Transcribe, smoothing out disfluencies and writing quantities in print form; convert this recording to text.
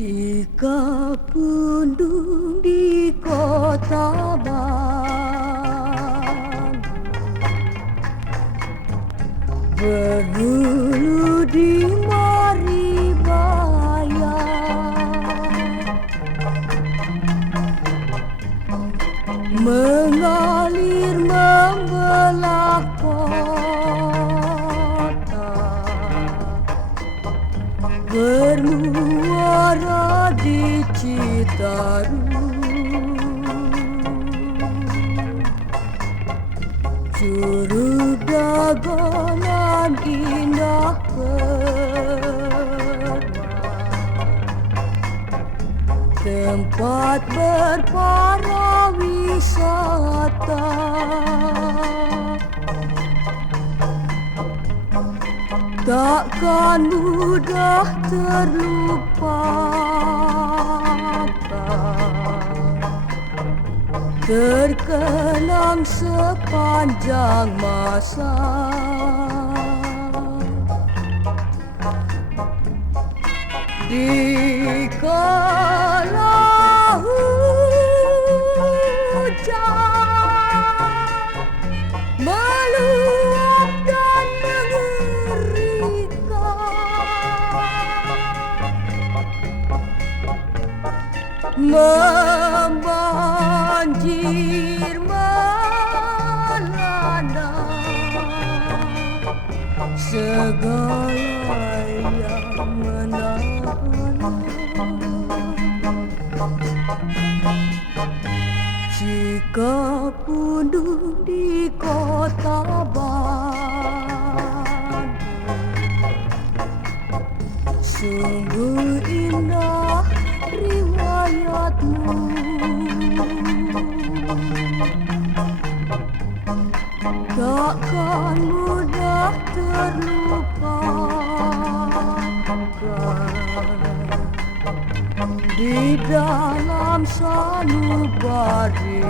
Jika pundung di kota Bandung berhulu di Maribaya, mengalir membelah kota, bermuara di Citarum. Curug dagangan indah Kerman, tempat berpara wisata. Takkan mudah terlupakan, terkenang sepanjang masa. Di kala hujan meluap dan membanjir melanda segala yang menahan. Jika pundung di kota Bandung sungguh indah riwayatmu, takkan mudah terlupakan di dalam sanubari